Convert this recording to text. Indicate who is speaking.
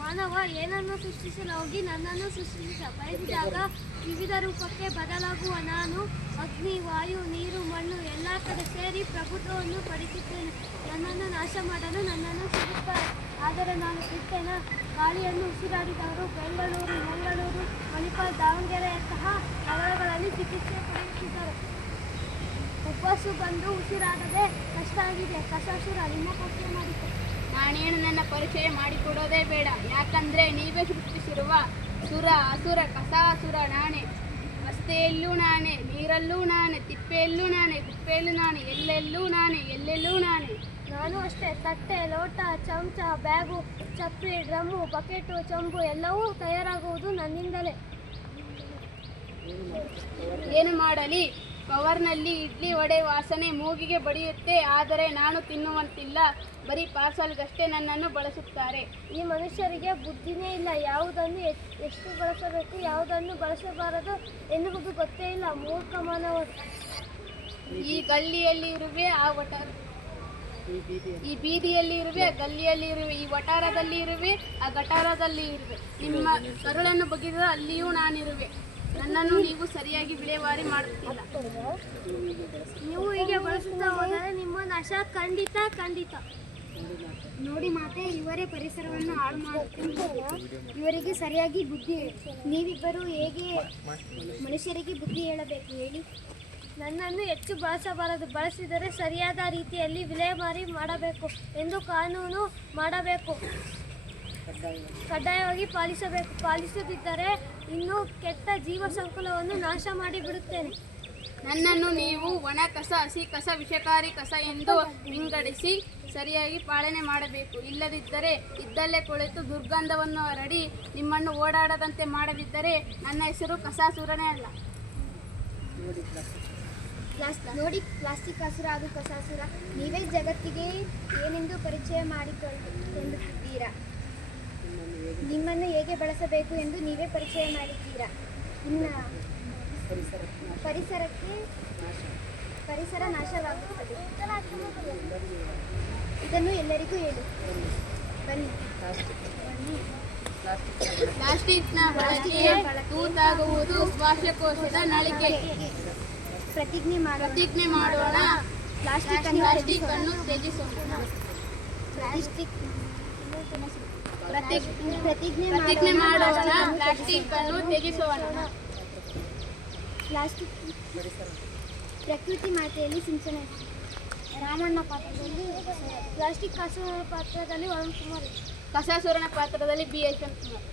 Speaker 1: ಮಾನವ ಏನನ್ನು ಸೃಷ್ಟಿಸಲು ಹೋಗಿ ನನ್ನನ್ನು ಸೃಷ್ಟಿಸ ಬಯಸಿದಾಗ ವಿವಿಧ ರೂಪಕ್ಕೆ ಬದಲಾಗುವ ನಾನು, ಅಗ್ನಿ, ವಾಯು, ನೀರು, ಮಣ್ಣು, ಎಲ್ಲ ಕಡೆ ಸೇರಿ ಪ್ರಭುತ್ವವನ್ನು ಪಡಿಸುತ್ತೇನೆ ನನ್ನನ್ನು ನಾಶ ಮಾಡಲು ನನ್ನನ್ನು ಸಿಗುತ್ತಾರೆ. ಆದರೆ ನಾನು ಸಿಗ್ತೇನೆ ಗಾಳಿಯನ್ನು ಉಸಿರಾಡಿದವರು ಬೆಂಗಳೂರು, ಮಂಗಳೂರು, ಮಣಿಪಾಲ್, ದಾವಣಗೆರೆಯಂತಹ ನಗರಗಳಲ್ಲಿ ಚಿಕಿತ್ಸೆ ಪಡೆಯುತ್ತಿದ್ದರು. ಉಪಸು ಬಂದು ಉಸಿರಾಡದೆ ಆಗಿದೆ. ಕಸಾಸುರ ನಿಮ್ಮ ಪರಿಚಯ ಮಾಡಿತು
Speaker 2: ನಾನೇನು ನನ್ನ ಪರಿಚಯ ಮಾಡಿಕೊಡೋದೇ ಬೇಡ. ಯಾಕಂದ್ರೆ ನೀವೇ ಸೃಷ್ಟಿಸಿರುವ ಸುರ ಅಸುರ ಕಸಾಸುರ ನಾನೇ. ರಸ್ತೆಯಲ್ಲೂ ನಾನೇ ನೀರಲ್ಲೂ ನಾನೇ ತಿಪ್ಪೆಯಲ್ಲೂ ನಾನೇ ಕುಪ್ಪೆಯಲ್ಲೂ ನಾನೇ ಎಲ್ಲೆಲ್ಲೂ ನಾನೇ ಎಲ್ಲೆಲ್ಲೂ ನಾನೇ.
Speaker 1: ನಾನು ಅಷ್ಟೇ. ತಟ್ಟೆ ಲೋಟ ಚಮಚ ಬ್ಯಾಗು ಚಪ್ಪಲಿ ಡ್ರಮ್ಮು ಬಕೆಟು ಚಂಬು ಎಲ್ಲವೂ ತಯಾರಾಗುವುದು ನನ್ನಿಂದಲೇ.
Speaker 2: ಏನು ಮಾಡಲಿ? ಕವರ್ನಲ್ಲಿ ಇಡ್ಲಿ ವಡೆ ವಾಸನೆ ಮೂಗಿಗೆ ಬಡಿಯುತ್ತೆ ಆದರೆ ನಾನು ತಿನ್ನುವಂತಿಲ್ಲ. ಬರೀ ಪಾರ್ಸಲ್ಗಷ್ಟೇ ನನ್ನನ್ನು ಬಳಸುತ್ತಾರೆ.
Speaker 1: ಈ ಮನುಷ್ಯರಿಗೆ ಬುದ್ಧಿನೇ ಇಲ್ಲ. ಯಾವುದನ್ನು ಎಷ್ಟು ಬಳಸಬೇಕು ಯಾವುದನ್ನು ಬಳಸಬಾರದು ಎನ್ನುವುದು ಗೊತ್ತೇ ಇಲ್ಲ. ಮೂರ್ಖ ಮಾನವ
Speaker 2: ಈ ಗಲ್ಲಿಯಲ್ಲಿ ಇರುವೆ ಆ ವಟಾರ ಈ ಬೀದಿಯಲ್ಲಿ ಇರುವೆ ಗಲ್ಲಿಯಲ್ಲಿ ಇರುವೆ ಈ ವಟಾರದಲ್ಲಿ ಇರುವೆ ಆ ಗಟಾರದಲ್ಲಿ ಇರುವೆ ನಿಮ್ಮ ಕರುಳನ್ನು ಬಗೆದ ಅಲ್ಲಿಯೂ ನಾನಿರುವೆ. ನನ್ನನ್ನು ನೀವು ಸರಿಯಾಗಿ ವಿಲೇವಾರಿ ಮಾಡುತ್ತಿಲ್ಲ.
Speaker 1: ನೀವು ಹೀಗೆ ಬಳಸುತ್ತಾ ಹೋದರೆ ನಿಮ್ಮ ನಾಶ ಖಂಡಿತ ಖಂಡಿತ.
Speaker 3: ನೋಡಿ ಮಾತೆ, ಇವರೇ ಪರಿಸರವನ್ನು ಹಾಳು ಮಾಡುತ್ತಿದ್ದ ಇವರಿಗೆ ಸರಿಯಾಗಿ ಬುದ್ಧಿ ನೀವಿಬ್ಬರು ಹೇಗೆ ಮನುಷ್ಯರಿಗೆ ಬುದ್ಧಿ ಹೇಳಬೇಕು ಹೇಳಿ?
Speaker 1: ನನ್ನನ್ನು ಹೆಚ್ಚು ಬಳಸಬಾರದು. ಬಳಸಿದರೆ ಸರಿಯಾದ ರೀತಿಯಲ್ಲಿ ವಿಲೇವಾರಿ ಮಾಡಬೇಕು ಎಂದು ಕಾನೂನು ಮಾಡಬೇಕು. ಕಡ್ಡಾಯವಾಗಿ ಪಾಲಿಸಬೇಕು. ಪಾಲಿಸದಿದ್ದರೆ ಇನ್ನೂ ಕೆಟ್ಟ ಜೀವ ಸಂಕುಲವನ್ನು ನಾಶ ಮಾಡಿ ಬಿಡುತ್ತೇನೆ
Speaker 2: ನನ್ನನ್ನು ನೀವು ಒಣ ಕಸ ಹಸಿ ಕಸ ವಿಷಕಾರಿ ಕಸ ಎಂದು ವಿಂಗಡಿಸಿ ಸರಿಯಾಗಿ ಪಾಲನೆ ಮಾಡಬೇಕು. ಇಲ್ಲದಿದ್ದರೆ ಇದ್ದಲ್ಲೇ ಕುಳಿತು ದುರ್ಗಂಧವನ್ನು ಹರಡಿ ನಿಮ್ಮನ್ನು ಓಡಾಡದಂತೆ ಮಾಡದಿದ್ದರೆ ನನ್ನ ಹೆಸರು ಕಸ ಕಸಾಸುರನೇ ಅಲ್ಲ.
Speaker 3: ನೋಡಿ ಪ್ಲಾಸ್ಟಿಕ್ ಹಸುರ ಅದು ಕಸಾಸುರ. ನೀವೇ ಜಗತ್ತಿಗೆ ಏನೆಂದು ಪರಿಚಯ ಮಾಡಿಕೊಳ್ಳುತ್ತೀರಾ ನಿಮ್ಮನ್ನು ಹೇಗೆ ಬಳಸಬೇಕು ಎಂದು ನೀವೇ ಪರಿಚಯ ಮಾಡಿದ್ದೀರಾ? ಇನ್ನು ಪರಿಸರಕ್ಕೆ ಪರಿಸರ ನಾಶವಾಗುತ್ತದೆ. ಇದನ್ನು ಎಲ್ಲರಿಗೂ ಹೇಳಿ. ಬನ್ನಿ.
Speaker 2: ಪ್ಲಾಸ್ಟಿಕ್ನ ಬಳಕೆ ತೂತಾಗುವುದು ಶ್ವಾಸಕೋಶದ ನಳಿಕೆ.
Speaker 3: ಪ್ರತಿಜ್ಞೆ ಮಾಡ
Speaker 2: ಪ್ರತಿಜ್ಞೆ ಮಾಡೋಣ.
Speaker 3: ಪ್ಲಾಸ್ಟಿಕ್ ಅನ್ನು
Speaker 2: ಪ್ಲಾಸ್ಟಿಕ್ ಅನ್ನು ತ್ಯಜಿಸೋಣ.
Speaker 3: ಪ್ಲಾಸ್ಟಿಕ್ ಪ್ರತಿಜ್ಞೆ
Speaker 2: ಮಾಡೋಣ. ಪ್ಲಾಸ್ಟಿಕ್ ಅನ್ನು ತ್ಯಜಿಸೋಣ
Speaker 3: ಪ್ಲಾಸ್ಟಿಕ್ ಪ್ರಕೃತಿ ಮಾತೆಯಲ್ಲಿ ಸಿಂಚನ. ರಾಮಣ್ಣ ಪಾತ್ರದಲ್ಲಿ
Speaker 1: ಪ್ಲಾಸ್ಟಿಕ್ ಕಸ ಪಾತ್ರದಲ್ಲಿ ವರುಣ್ ಕುಮಾರ್.
Speaker 2: ಕಸಾಸುರನ ಪಾತ್ರದಲ್ಲಿ ಬಿ ಯಶವಂತ್ ಕುಮಾರ್.